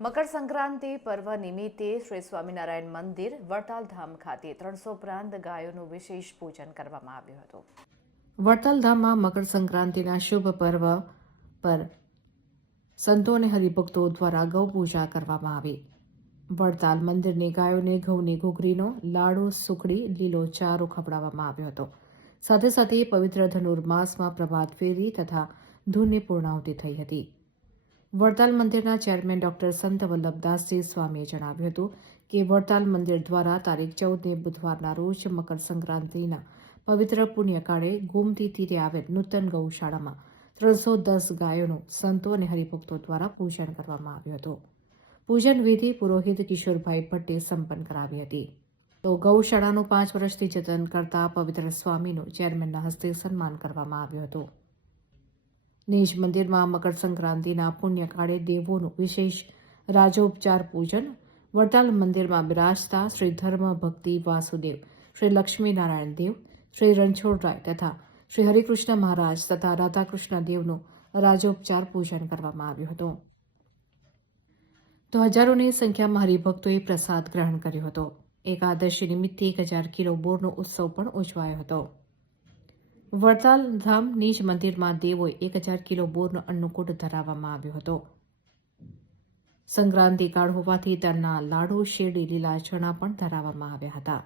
મકર સંક્રાંતિ પર્વ નિમિત્તે શ્રી સ્વામિનારાયણ મંદિર વડતાલ ધામ ખાતે 300 ઉપરાંત ગાયોનું વિશેષ પૂજન કરવામાં આવ્યું હતું. વડતાલ ધામમાં મકર સંક્રાંતિના શુભ પર્વ પર સંતો અને હરિભક્તો દ્વારા ગૌ પૂજા કરવામાં આવી. વડતાલ મંદિરની ગાયોને ઘઉંની ઘૂઘરીનો લાડુ, સુખડી, લીલો ચારો ખવડાવવામાં આવ્યો હતો. સાથે સાથે પવિત્ર ધનુર્માસમાં પ્રભાત ફેરી તથા ધૂનની પૂર્ણાહુતિ થઈ હતી. વડતાલ મંદિરના ચેરમેન ડોક્ટર સંત વલ્લભદાસજી સ્વામીએ જણાવ્યું હતું કે વડતાલ મંદિર દ્વારા તારીખ 14 બુધવારના રોજ મકર સંક્રાંતિના પવિત્ર પુણ્યકાળે ગોમતી તીરે આવેલ નૂતન ગૌશાળામાં 310 ગાયોનું સંતો અને હરિભક્તો દ્વારા પૂજન કરવામાં આવ્યું હતું. પૂજન વિધિ પુરોહિત કિશોરભાઈ ભટ્ટે સંપન્ન કરાવી હતી. તો ગૌશાળાનું 5 વર્ષથી જતન કરતા પવિત્ર સ્વામીનું ચેરમેનના હસ્તે સન્માન કરવામાં આવ્યું હતું. નિજ મંદિરમાં મકર સંક્રાંતિના પુણ્યકાળે દેવોનું વિશેષ રાજોપચાર પૂજન, વડતાલ મંદિરમાં બિરાજતા શ્રી ધર્મ ભક્તિ વાસુદેવ, શ્રી લક્ષ્મીનારાયણ દેવ, શ્રી રણછોડરાય તથા શ્રી હરિકૃષ્ણ મહારાજ તથા રાધાકૃષ્ણ દેવનું રાજોપચાર પૂજન કરવામાં આવ્યું હતું. તો હજારોની સંખ્યામાં હરિભક્તોએ પ્રસાદ ગ્રહણ કર્યો હતો. એકાદશી નિમિત્તે 1000 કિલો બોરનો ઉત્સવ પણ ઉજવાયો હતો. વડતાલ ધામ નિજ મંદિરમાં દેવોએ 1000 કિલો બોરનો અન્નકૂટ ધરાવવામાં આવ્યો હતો. સંક્રાંતિ કાળ હોવાથી તલના લાડુ, શેરડી, લીલા ચણા પણ ધરાવવામાં આવ્યા હતા.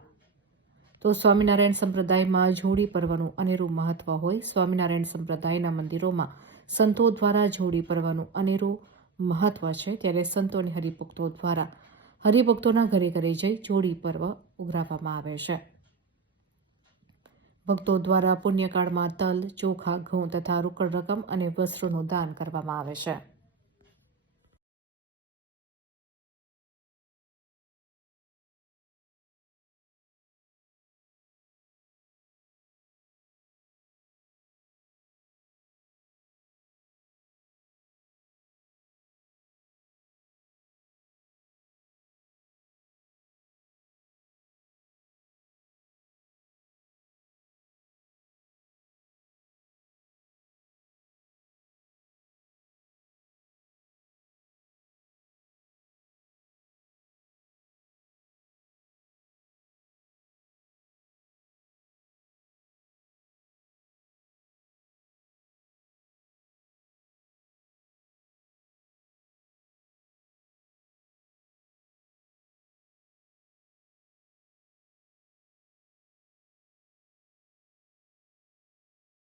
તો સ્વામિનારાયણ સંપ્રદાયમાં જોડી પર્વનું અનેરું મહત્વ હોય. સ્વામિનારાયણ સંપ્રદાયના મંદિરોમાં સંતો દ્વારા જોડી પર્વનું અનેરું મહત્વ છે. ત્યારે સંતો અને હરિભક્તો દ્વારા હરિભક્તોના ઘરે ઘરે જઈ જોડી પર્વ ઉઘરાવવામાં આવે છે. ભક્તો દ્વારા પુણ્યકાળમાં તલ, ચોખા, ઘઉં તથા રોકડ રકમ અને વસ્ત્રોનું દાન કરવામાં આવે છે.